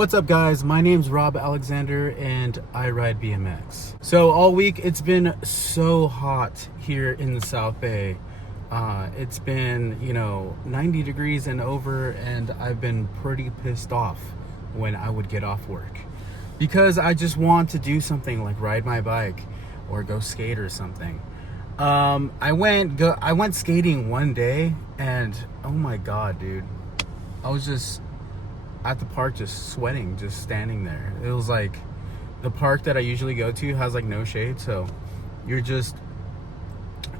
What's up, guys? My name's Rob Alexander and I ride BMX. So all week it's been so hot here in the South Bay. It's been 90 degrees and over, and I've been pretty pissed off when I would get off work because I just want to do something like ride my bike or go skate or something. I went skating one day, and oh my god, dude, I was just at the park just sweating, just standing there. It was like the park that I usually go to has like no shade, so you're just,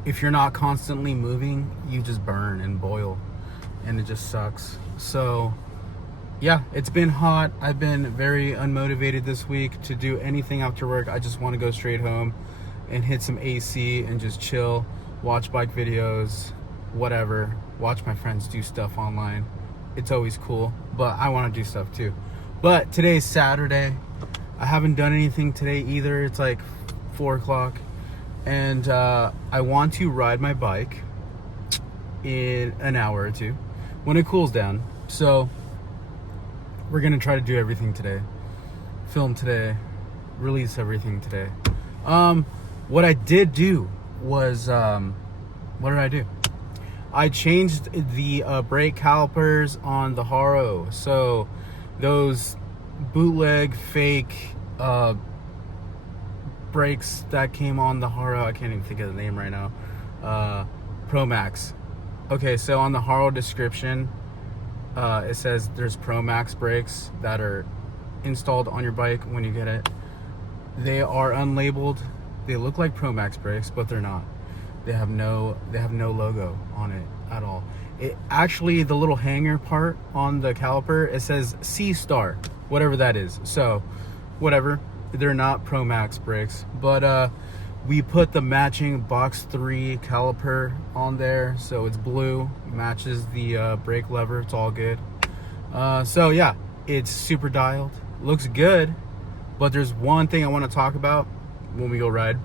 if you're not constantly moving, you just burn and boil, and it just sucks. So yeah, it's been hot. I've been very unmotivated this week to do anything after work. I just want to go straight home and hit some AC and just chill, watch bike videos, whatever, watch my friends do stuff online. It's always cool, but I want to do stuff too. But today's Saturday. I haven't done anything today either. It's like 4 o'clock, and I want to ride my bike in an hour or two when it cools down. So we're gonna try to do everything today, film today, release everything today. What I did do was, what did I do? I changed the brake calipers on the Haro. So those bootleg fake brakes that came on the Haro, I can't even think of the name right now, Pro Max. Okay, so on the Haro description, it says there's Pro Max brakes that are installed on your bike when you get it. They are unlabeled. They look like Pro Max brakes, but they're not. They have no logo on it at all. It actually, the little hanger part on the caliper, it says C-Star, whatever that is. So whatever, they're not Pro Max brakes, but we put the matching box 3 caliper on there, so it's blue, matches the brake lever. It's all good. So yeah, it's super dialed, looks good. But there's one thing I want to talk about when we go ride,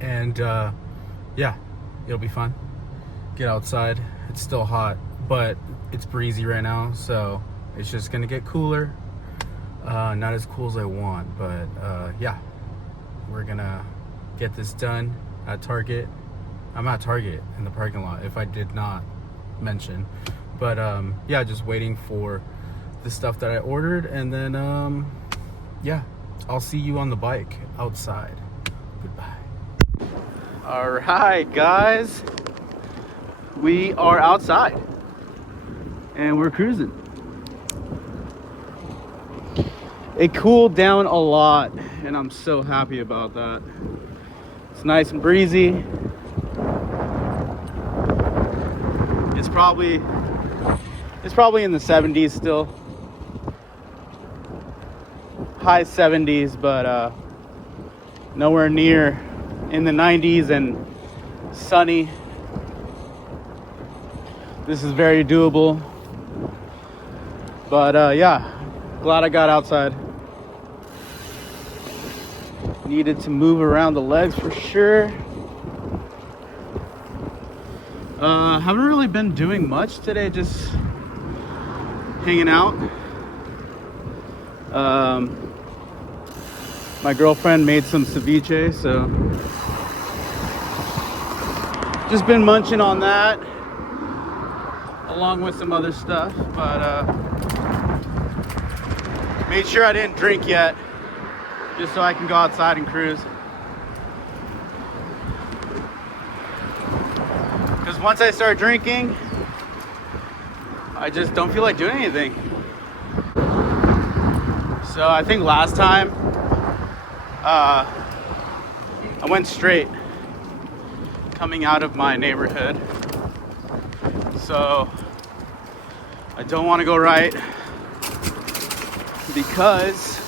and yeah, it'll be fun. Get outside. It's still hot, but it's breezy right now, so it's just gonna get cooler. Not as cool as I want, but yeah, we're gonna get this done at Target. I'm at Target in the parking lot, if I did not mention. But yeah, just waiting for the stuff that I ordered, and then yeah, I'll see you on the bike outside. Goodbye. All right, guys, we are outside and we're cruising. It cooled down a lot, and I'm so happy about that. It's nice and breezy. It's probably in the 70s still, high 70s, but nowhere near in the 90s and sunny. This is very doable, but yeah, glad I got outside. Needed to move around the legs for sure. Haven't really been doing much today, just hanging out. My girlfriend made some ceviche, so just been munching on that along with some other stuff, but made sure I didn't drink yet, just so I can go outside and cruise. Because once I start drinking, I just don't feel like doing anything. So I think last time I went straight coming out of my neighborhood, so I don't want to go right because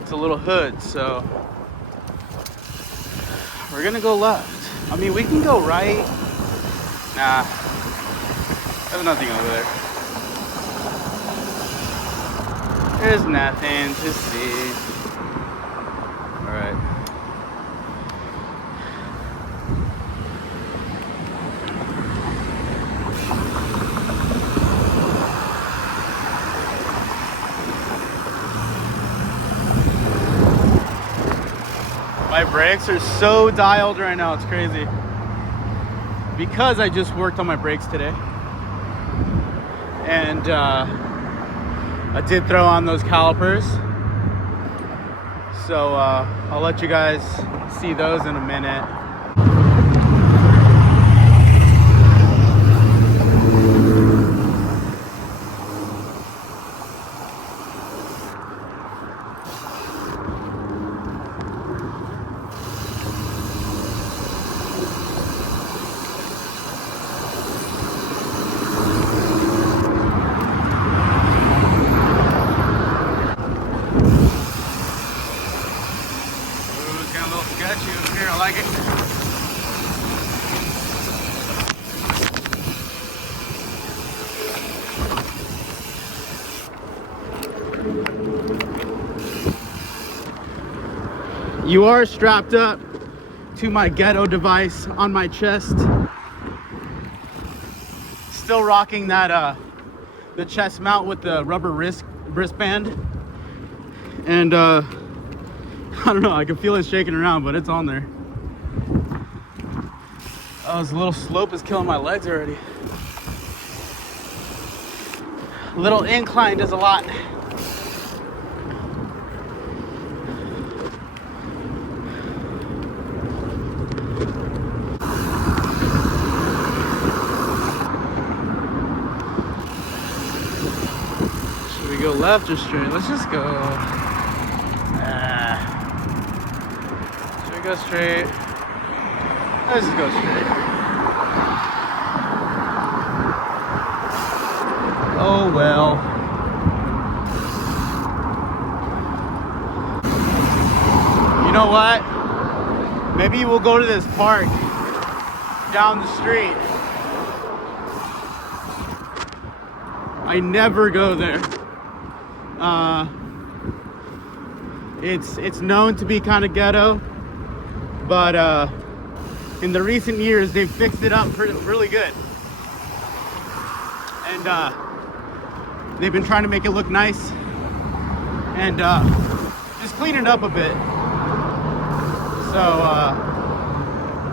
it's a little hood. So we're gonna go left. I mean, we can go right. Nah, there's nothing over there. There's nothing to see. All right. brakes are so dialed right now, it's crazy. Because I just worked on my brakes today. And I did throw on those calipers. So I'll let you guys see those in a minute. I like it. You are strapped up to my ghetto device on my chest. Still rocking that the chest mount with the rubber wristband. And I don't know, I can feel it shaking around, but it's on there. Oh, this little slope is killing my legs already. Little incline does a lot. Should we go left or straight? Let's just go. Should we go straight? Let's just go straight. Oh well. You know what? Maybe we'll go to this park down the street. I never go there. It's known to be kind of ghetto, but in the recent years they've fixed it up really good, and they've been trying to make it look nice and just clean it up a bit. So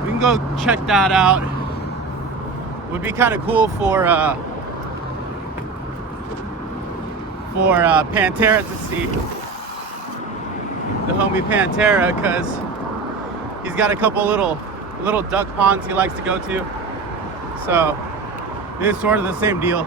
we can go check that out. Would be kind of cool for Pantera to see the homie Pantera, because he's got a couple little duck ponds he likes to go to. So it's sort of the same deal.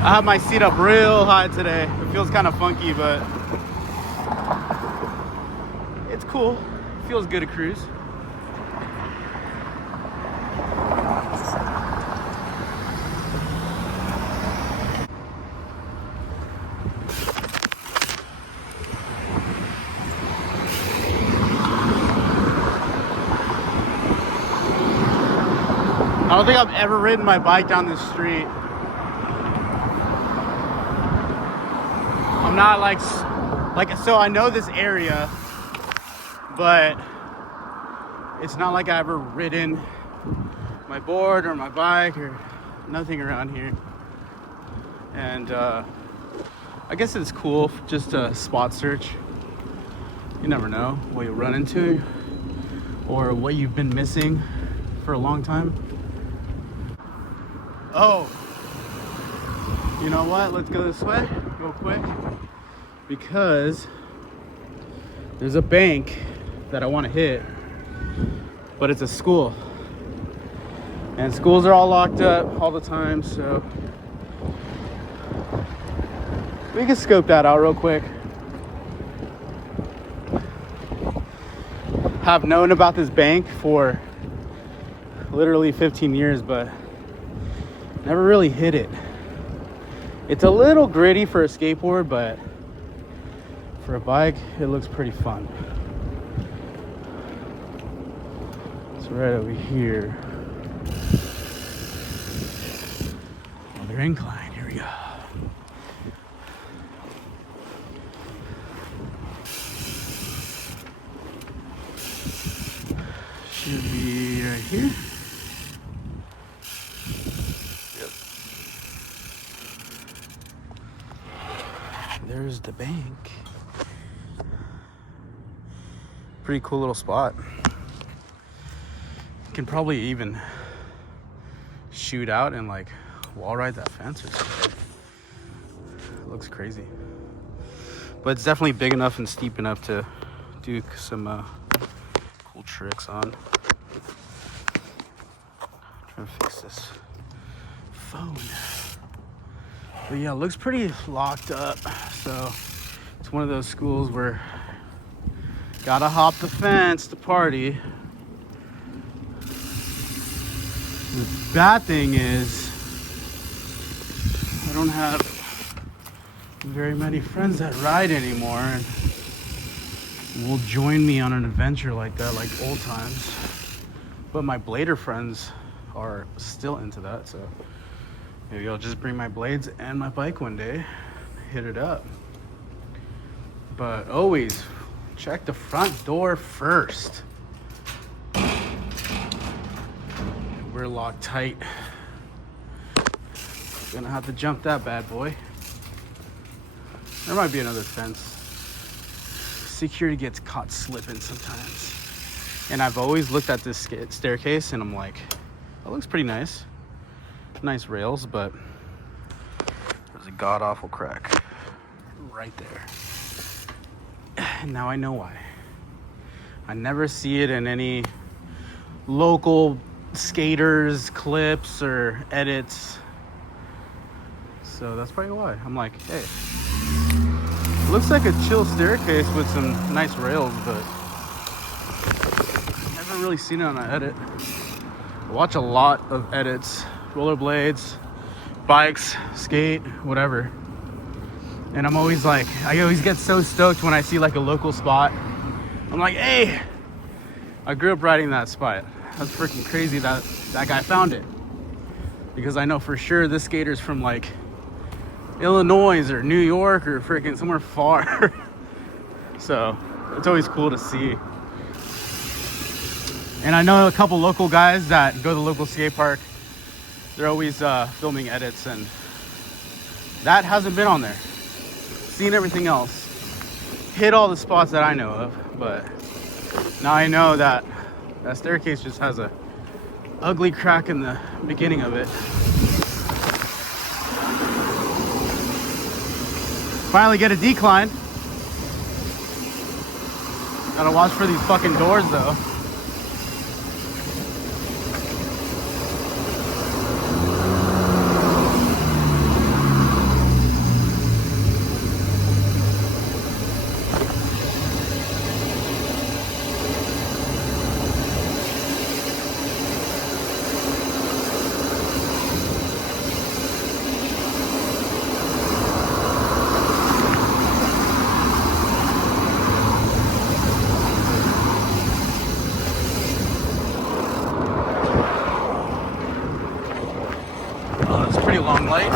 I have my seat up real high today. It feels kind of funky, but it's cool. It feels good to cruise. I don't think I've ever ridden my bike down this street. I'm not like so I know this area, but it's not like I ever ridden my board or my bike or nothing around here. And I guess it's cool just to spot search. You never know what you'll run into or what you've been missing for a long time. Oh, you know what? Let's go this way real quick, because there's a bank that I want to hit, but it's a school, and schools are all locked up all the time, so we can scope that out real quick. Have known about this bank for literally 15 years, but never really hit it. It's a little gritty for a skateboard, but for a bike, it looks pretty fun. It's right over here. Another incline, here we go. Should be right here. Yep. There's the bank. Pretty cool little spot. You can probably even shoot out and like wall ride that fence or something. It looks crazy. But it's definitely big enough and steep enough to do some cool tricks on. Trying to fix this phone. But yeah, it looks pretty locked up. So it's one of those schools where gotta hop the fence to party. The bad thing is I don't have very many friends that ride anymore and will join me on an adventure like that, like old times. But my blader friends are still into that, so maybe I'll just bring my blades and my bike one day, hit it up. But always check the front door first. We're locked tight. Gonna have to jump that bad boy. There might be another fence. Security gets caught slipping sometimes. And I've always looked at this staircase and I'm like, that looks pretty nice. Nice rails, but there's a god-awful crack right there. And now I know why. I never see it in any local skaters, clips, or edits. So that's probably why. I'm like, hey, looks like a chill staircase with some nice rails, but never really seen it on an edit. I watch a lot of edits, rollerblades, bikes, skate, whatever. And I'm always like, I always get so stoked when I see like a local spot. I'm like, hey, I grew up riding that spot. That's freaking crazy that that guy found it. Because I know for sure this skater's from like Illinois or New York or freaking somewhere far. So it's always cool to see. And I know a couple local guys that go to the local skate park. They're always filming edits, and that hasn't been on there. Seen everything else. Hit all the spots that I know of, but now I know that that staircase just has a ugly crack in the beginning of it. Finally get a decline. Gotta watch for these fucking doors though. Pretty long light.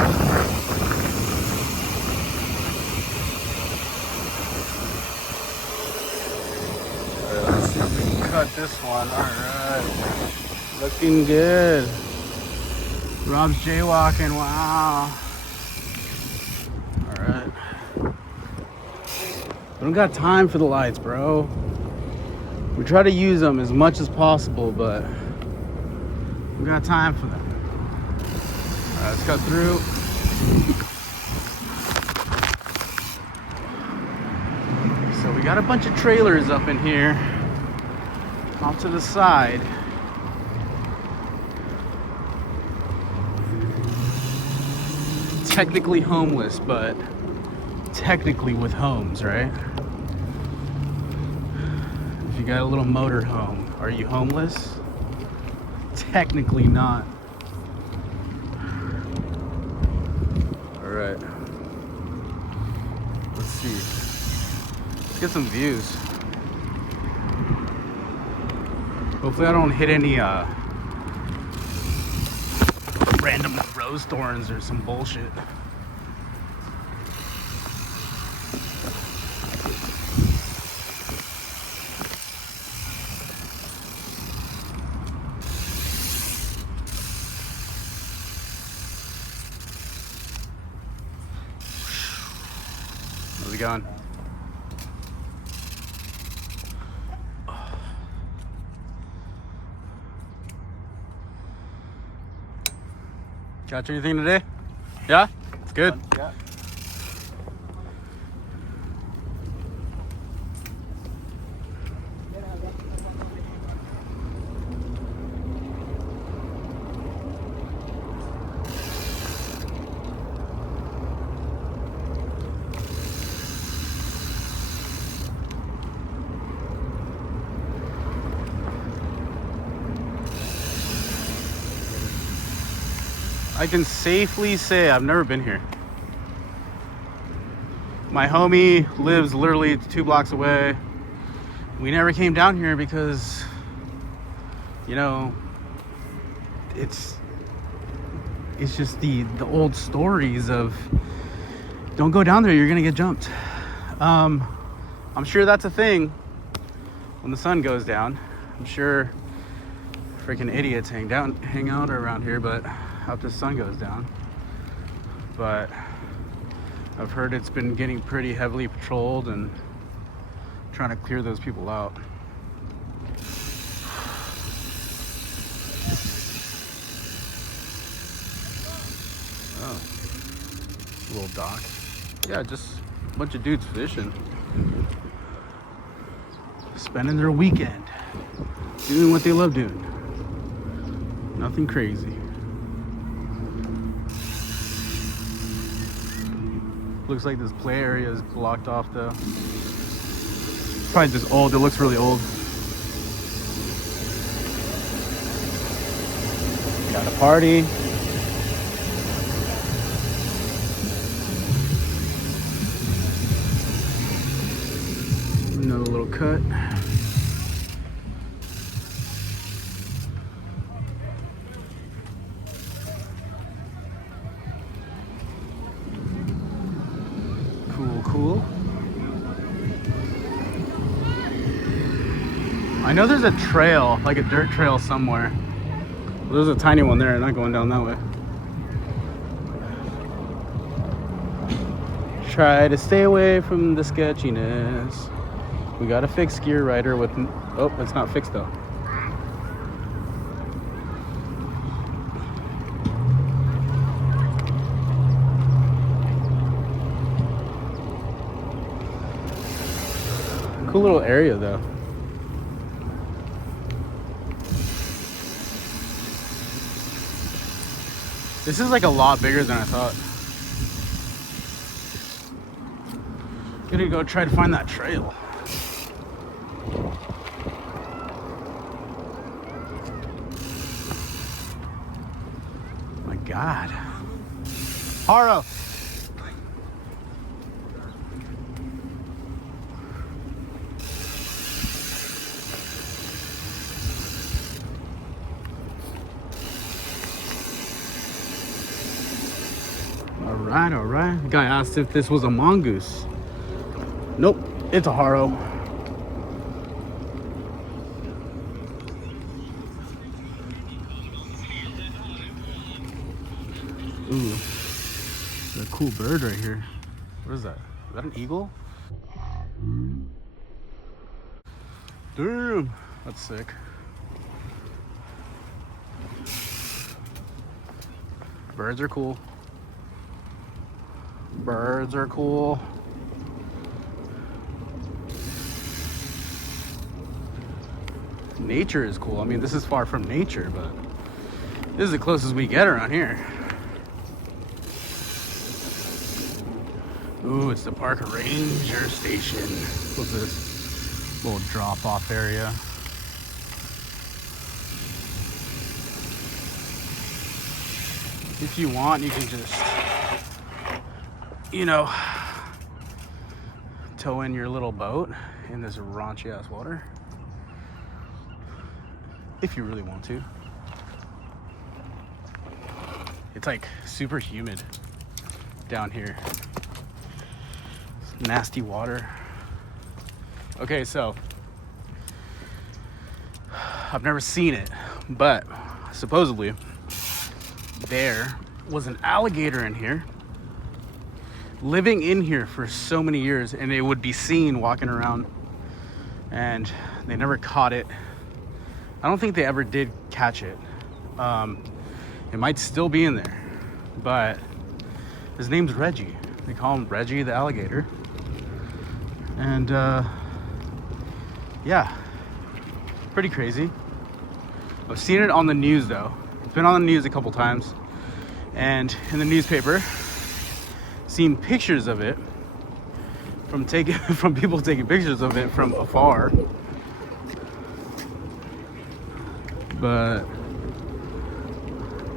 Let's see if we can cut this one. Alright. Looking good. Rob's jaywalking. Wow. Alright. We don't got time for the lights, bro. We try to use them as much as possible, but we got time for them. Let's cut through. So we got a bunch of trailers up in here off to the side. Technically homeless, but technically with homes, right? If you got a little motor home, are you homeless? Technically not. Alright. Let's see. Let's get some views. Hopefully I don't hit any random rose thorns or some bullshit. going? Catch anything today? Yeah? It's good? Yeah. I can safely say I've never been here. My homie lives literally 2 blocks away. We never came down here because, you know, it's just the old stories of don't go down there, you're gonna get jumped. I'm sure that's a thing when the sun goes down. I'm sure freaking idiots hang out around here, but after the sun goes down. But I've heard it's been getting pretty heavily patrolled and trying to clear those people out. Oh, little dock. Yeah, just a bunch of dudes fishing, spending their weekend doing what they love doing. Nothing crazy. Looks like this play area is blocked off though. Probably just old. It looks really old. Got a party. Another little cut. Cool. I know there's a trail, like a dirt trail somewhere. There's a tiny one there, not going down that way. Try to stay away from the sketchiness. We got a fixed gear rider with, oh, it's not fixed though. Cool little area though. This is like a lot bigger than I thought. Gonna go try to find that trail. My God. Haro. All right. The guy asked if this was a mongoose. Nope, it's a haro. Ooh, there's a cool bird right here. What is that? Is that an eagle? Damn, that's sick. Birds are cool. Birds are cool. Nature is cool. I mean, this is far from nature, but this is the closest we get around here. Ooh, it's the Park Ranger Station. What's this? Little drop-off area. If you want, you can just, you know, tow in your little boat in this raunchy ass water. If you really want to. It's like super humid down here. It's nasty water. Okay, so I've never seen it, but supposedly there was an alligator in here living in here for so many years, and it would be seen walking around, and they never caught it. I don't think they ever did catch it. It might still be in there, but his name's Reggie. They call him Reggie the alligator. And yeah, pretty crazy. I've seen it on the news though. It's been on the news a couple times, and in the newspaper, seen pictures of it from people taking pictures of it from afar. But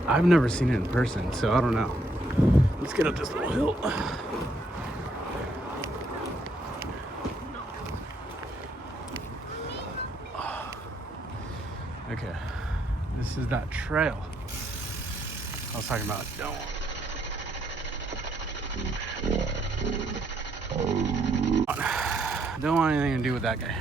I've never seen it in person, so I don't know. Let's get up this little hill. Okay, this is that trail I was talking about. Don't want anything to do with that guy.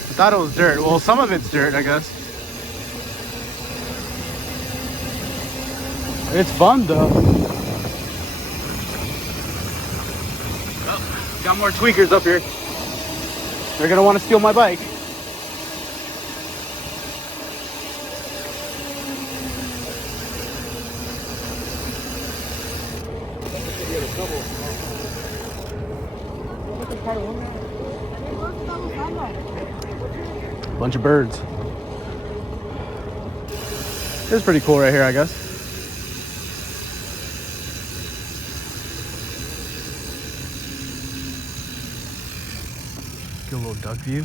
I thought it was dirt. Well, some of it's dirt, I guess. It's fun though. Oh, got more tweakers up here. They're gonna want to steal my bike. Bunch of birds. It's pretty cool right here, I guess. Get a little duck view.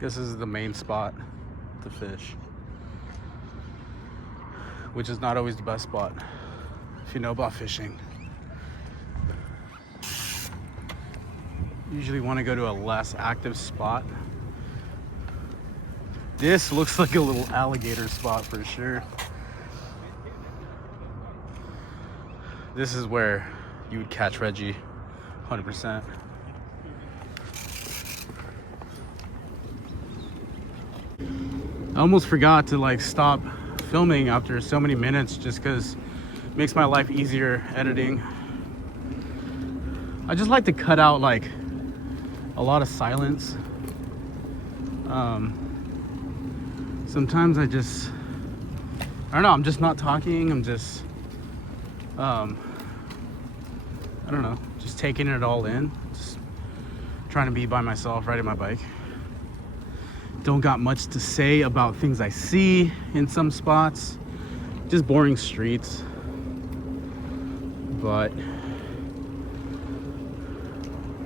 Guess this is the main spot to fish, which is not always the best spot if you know about fishing. Usually want to go to a less active spot. This looks like a little alligator spot for sure. This is where you would catch Reggie, 100%. I almost forgot to like stop filming after so many minutes just because it makes my life easier editing. I just like to cut out like a lot of silence. Sometimes I don't know, I'm just not talking. I'm just, I don't know, just taking it all in. Just trying to be by myself, riding my bike. Don't got much to say about things I see in some spots. Just boring streets. But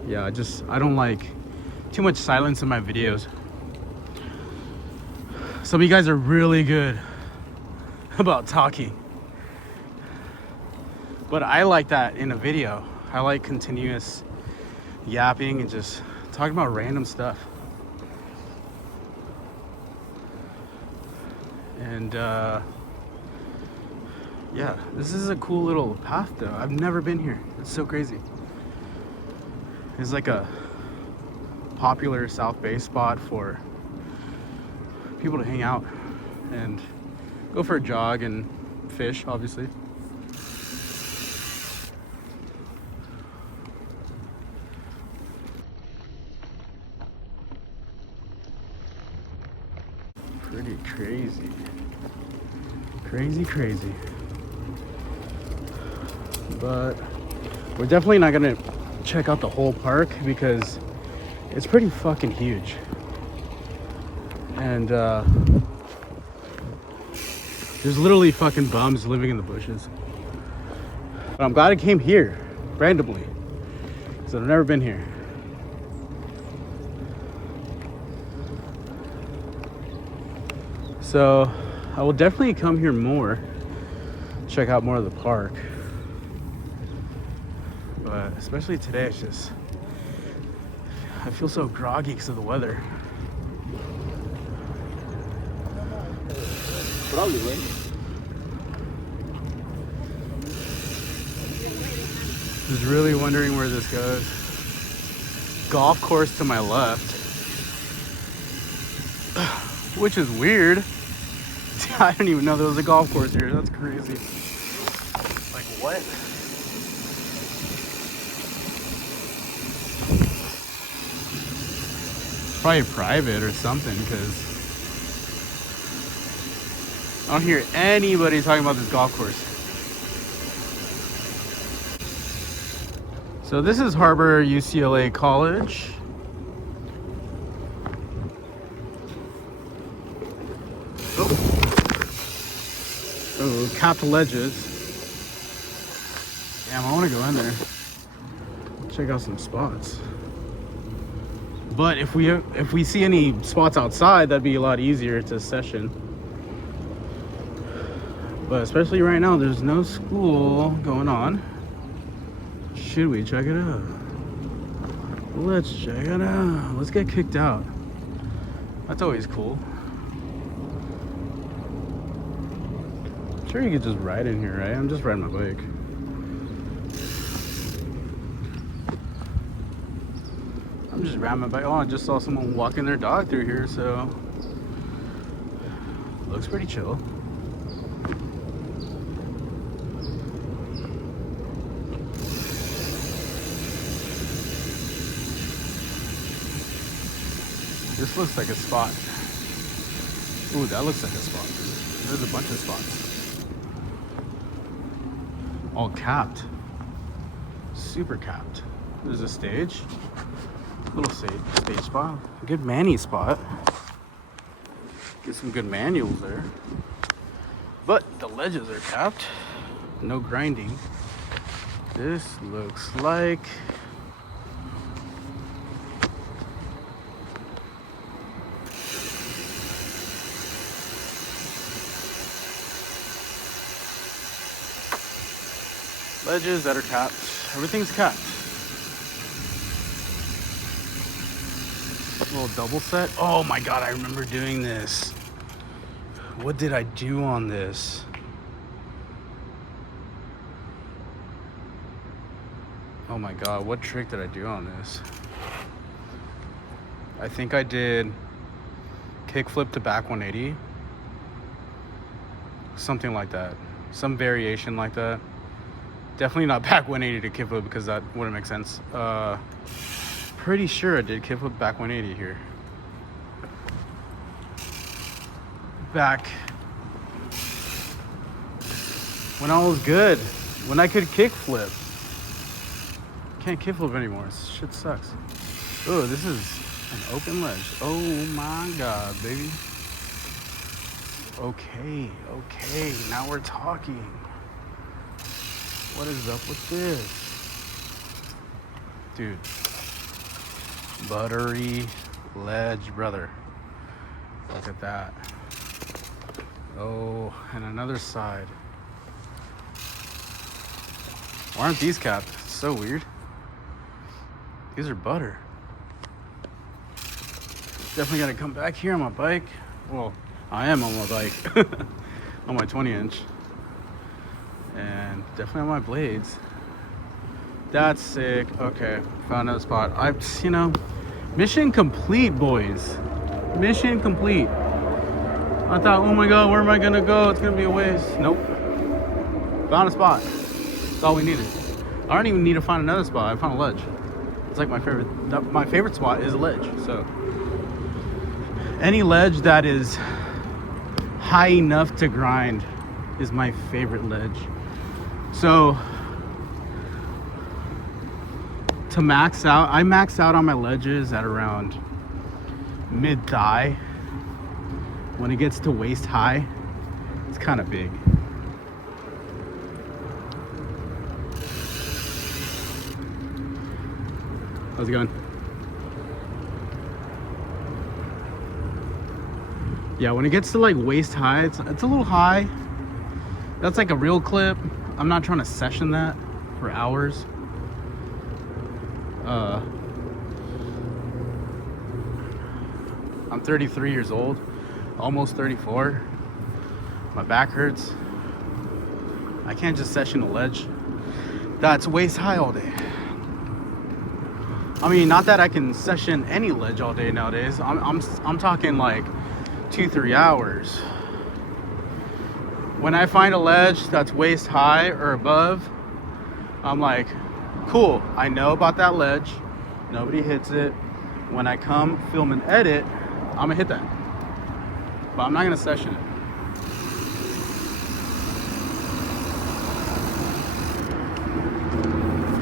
yeah, I don't like too much silence in my videos. Some of you guys are really good about talking, but I like that in a video. I like continuous yapping and just talking about random stuff. And yeah, this is a cool little path though. I've never been here. It's so crazy. It's like a popular South Bay spot for people to hang out and go for a jog and fish, obviously. Pretty crazy. Crazy. But we're definitely not gonna check out the whole park because it's pretty fucking huge. And there's literally fucking bums living in the bushes. But I'm glad I came here randomly because I've never been here. So I will definitely come here more, check out more of the park. But especially today, it's just, I feel so groggy because of the weather. Probably. Just really wondering where this goes. golf course to my left, which is weird. I didn't even know there was a golf course here. That's crazy. Like, what? Probably private or something, because I don't hear anybody talking about this golf course. So this is Harbor UCLA College. Oh, capped ledges. Damn, I want to go in there. Check out some spots. But if we see any spots outside, that'd be a lot easier to session. But especially right now, there's no school going on. Should we check it out? Let's check it out. Let's get kicked out. That's always cool. Sure, you could just ride in here, right? I'm just riding my bike. I'm just riding my bike. Oh, I just saw someone walking their dog through here, so looks pretty chill. This looks like a spot. Ooh, that looks like a spot. There's a bunch of spots. All capped. Super capped. There's a stage. Little stage spot. A good Manny spot. Get some good manuals there. But the ledges are capped. No grinding. This looks like ledges that are capped. Everything's capped. A little double set. Oh my god, I remember doing this. What did I do on this? Oh my god, what trick did I do on this? I think I did kickflip to back 180. Something like that. Some variation like that. Definitely not back 180 to kickflip because that wouldn't make sense. Pretty sure I did kickflip back 180 here. Back when I was good, when I could kickflip. Can't kickflip anymore. This shit sucks. Oh, this is an open ledge. Oh my god, baby. Okay, now we're talking. What is up with this? Dude. Buttery ledge, brother. Look at that. Oh, and another side. Why aren't these capped? It's so weird. These are butter. Definitely gotta come back here on my bike. Well, I am on my bike. On my 20-inch. And definitely on my blades. That's sick. Okay, found another spot. Mission complete, boys. Mission complete. I thought, oh my god, where am I gonna go? It's gonna be a waste. Nope. Found a spot. That's all we needed. I don't even need to find another spot. I found a ledge. It's like my favorite. My favorite spot is a ledge. So any ledge that is high enough to grind is my favorite ledge. So to max out, I max out on my ledges at around mid-thigh. When it gets to waist high, it's kind of big. How's it going? Yeah, when it gets to like waist high, it's a little high. That's like a real clip. I'm not trying to session that for hours. I'm 33 years old, almost 34. My back hurts. I can't just session a ledge that's waist high all day. I mean, not that I can session any ledge all day nowadays. I'm talking like 2-3 hours. When I find a ledge that's waist high or above, I'm like, cool, I know about that ledge. Nobody hits it. When I come film and edit, I'm gonna hit that. But I'm not gonna session it.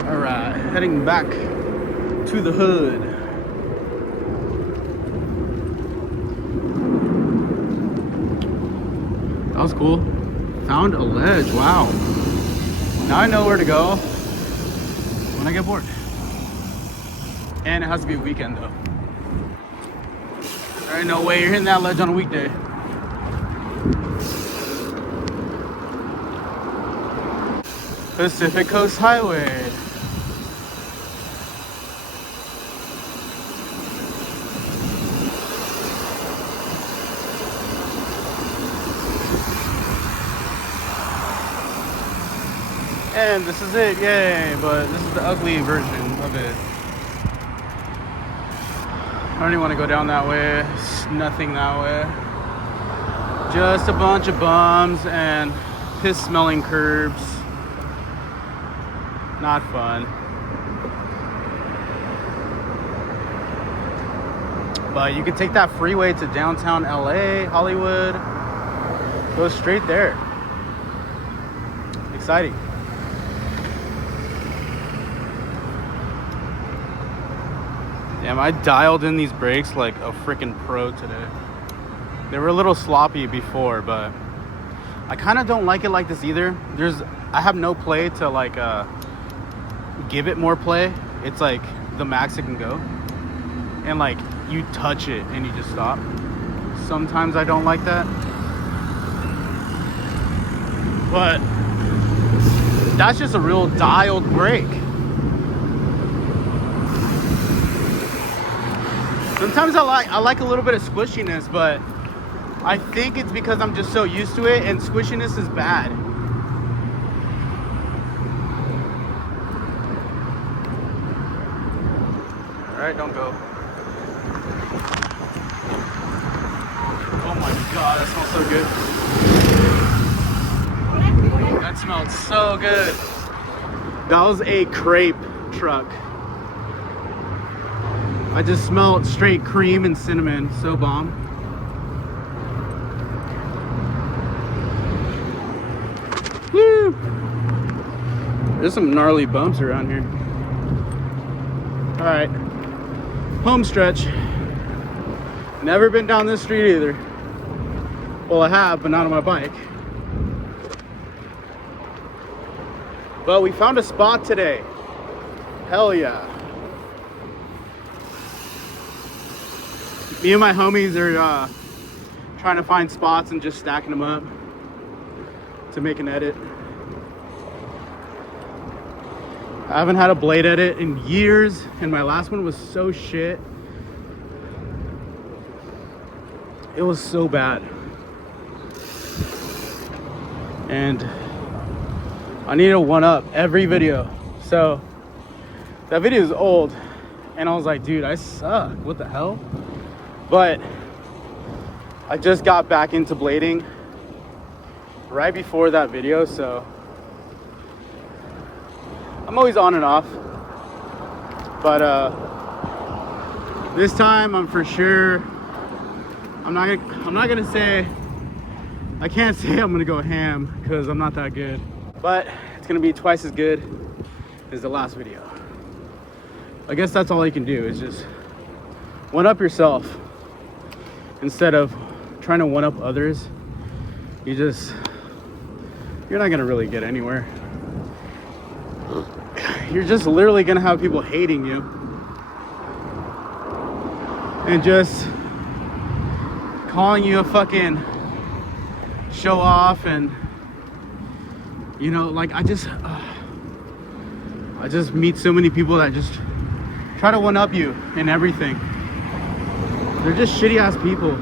All right, heading back to the hood. That was cool. Found a ledge, wow. Now I know where to go when I get bored. And it has to be a weekend though. There ain't no way you're hitting that ledge on a weekday. Pacific Coast Highway. And this is it, yay, but this is the ugly version of it. I don't even want to go down that way. It's nothing that way. Just a bunch of bums and piss smelling curbs. Not fun. But you can take that freeway to downtown LA, Hollywood. Go straight there. Exciting. Damn, I dialed in these brakes like a freaking pro today. They were a little sloppy before, but I kind of don't like it like this either. I have no play to like give it more play. It's like the max it can go. And like you touch it and you just stop. Sometimes I don't like that. But that's just a real dialed brake. Sometimes I like a little bit of squishiness, but I think it's because I'm just so used to it, and squishiness is bad. All right, don't go. Oh my God, that smells so good. That smelled so good. That was a crepe truck. I just smelled straight cream and cinnamon, so bomb. Woo! There's some gnarly bumps around here. All right, home stretch. Never been down this street either. Well, I have, but not on my bike. But we found a spot today. Hell yeah. Me and my homies are trying to find spots and just stacking them up to make an edit. I haven't had a blade edit in years, and my last one was so shit. It was so bad. And I need to one up every video. So that video is old, and I was like, dude, I suck. What the hell? But I just got back into blading right before that video, so I'm always on and off. But this time I'm for sure I'm not gonna say, I can't say I'm gonna go ham because I'm not that good, but it's gonna be twice as good as the last video. I guess that's all you can do, is just one up yourself. Instead of trying to one up others, you're not gonna really get anywhere. You're just literally gonna have people hating you and just calling you a fucking show off. And you know, like I just meet so many people that just try to one up you in everything. They're just shitty ass people.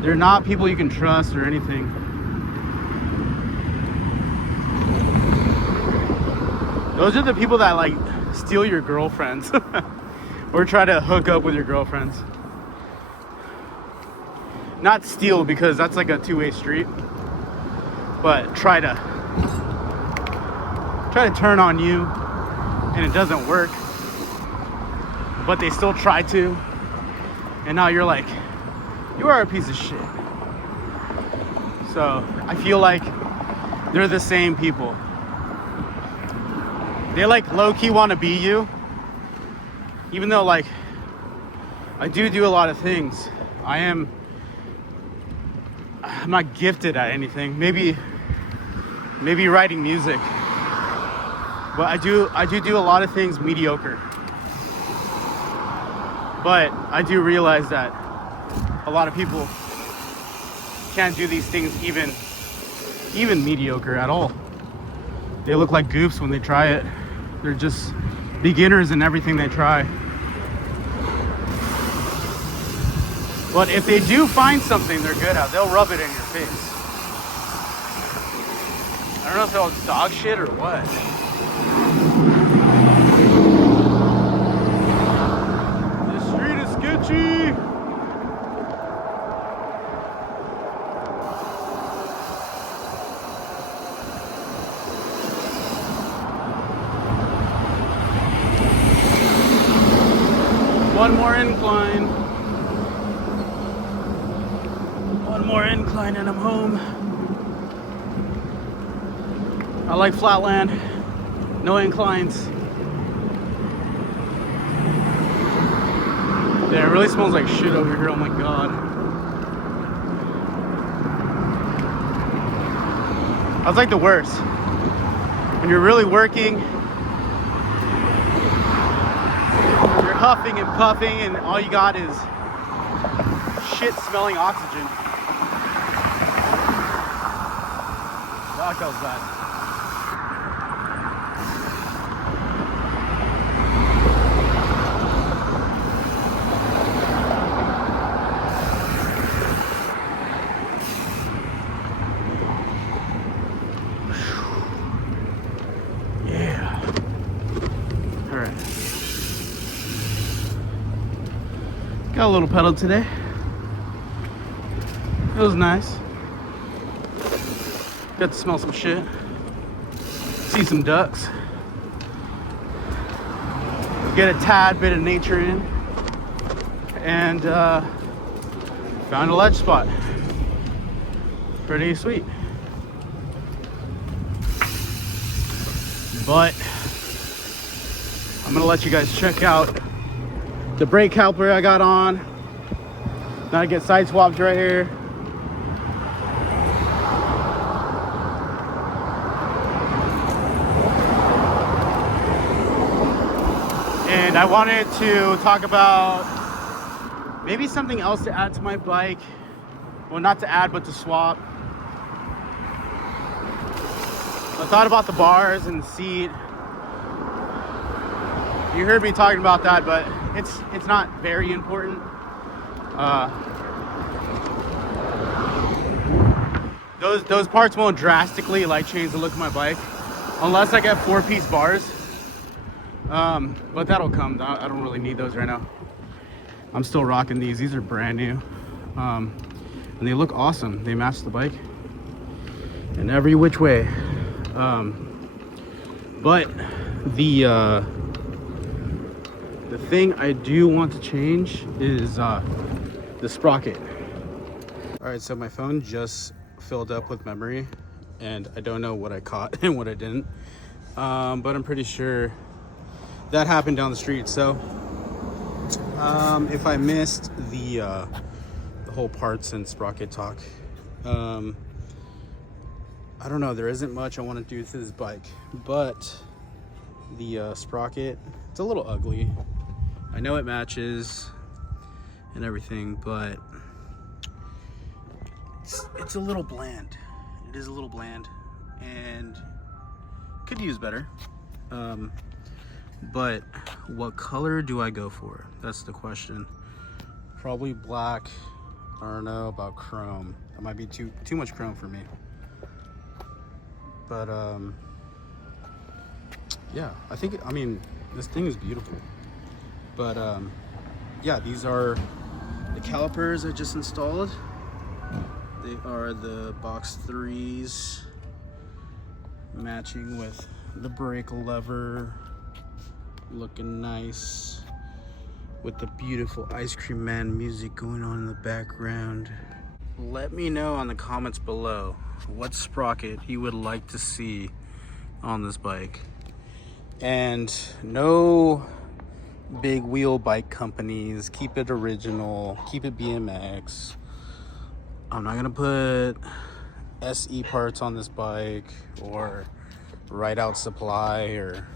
They're not people you can trust or anything. Those are the people that like steal your girlfriends. or try to hook up with your girlfriends. Not steal, because that's like a two-way street, but try to turn on you and it doesn't work, but they still try to, and now you're like, you are a piece of shit. So I feel like they're the same people. They like low-key want to be you, even though like I do a lot of things. I'm not gifted at anything. Maybe writing music, but I do a lot of things mediocre. But I do realize that a lot of people can't do these things even mediocre at all. They look like goofs when they try it. They're just beginners in everything they try. But if they do find something they're good at, they'll rub it in your face. I don't know if they'll dog shit or what. This street is sketchy. One more incline. One more incline and I'm home. I like flatland, no inclines. Yeah, it really smells like shit over here, oh my god. That's like the worst. When you're really working, you're huffing and puffing and all you got is shit smelling oxygen. Fuck, that was bad. Yeah. All right. Got a little pedal today. It was nice. Got to smell some shit. See some ducks. Get a tad bit of nature in. And found a ledge spot. Pretty sweet. But I'm gonna let you guys check out the brake caliper I got on. Now I get side swapped right here. And I wanted to talk about maybe something else to add to my bike. Well, not to add, but to swap. I thought about the bars and the seat. You heard me talking about that, but it's not very important. Those parts won't drastically like change the look of my bike unless I get 4-piece bars. But that'll come. I don't really need those right now. I'm still rocking these. These are brand new. And they look awesome. They match the bike in every which way. But the thing I do want to change is the sprocket. All right, so my phone just filled up with memory and I don't know what I caught and what I didn't. But I'm pretty sure that happened down the street. So if I missed the whole parts and sprocket talk, I don't know, there isn't much I want to do to this bike, but the sprocket, it's a little ugly. I know it matches and everything, but it's a little bland. It is a little bland and could use better. But what color do I go for? That's the question. Probably black. I don't know about chrome. That might be too much chrome for me. But yeah, I mean, this thing is beautiful. But yeah, these are the calipers I just installed. They are the box 3s, matching with the brake lever, looking nice with the beautiful Ice Cream Man music going on in the background. Let me know in the comments below what sprocket you would like to see on this bike. And no big wheel bike companies, keep it original, keep it BMX. I'm not gonna put SE parts on this bike or Ride Out Supply or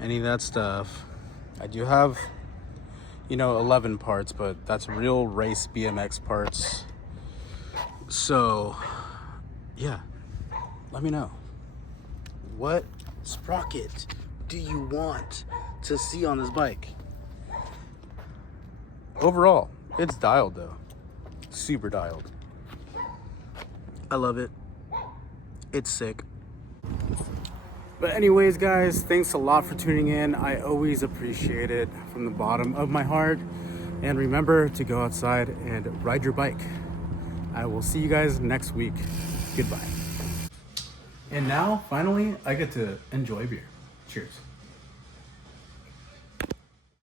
any of that stuff. I do have, you know, 11 parts, but that's real race BMX parts. So yeah, let me know, what sprocket do you want to see on this bike? Overall, it's dialed though, super dialed. I love it, it's sick. But anyways, guys, thanks a lot for tuning in. I always appreciate it from the bottom of my heart. And remember to go outside and ride your bike. I will see you guys next week. Goodbye. And now, finally, I get to enjoy beer. Cheers.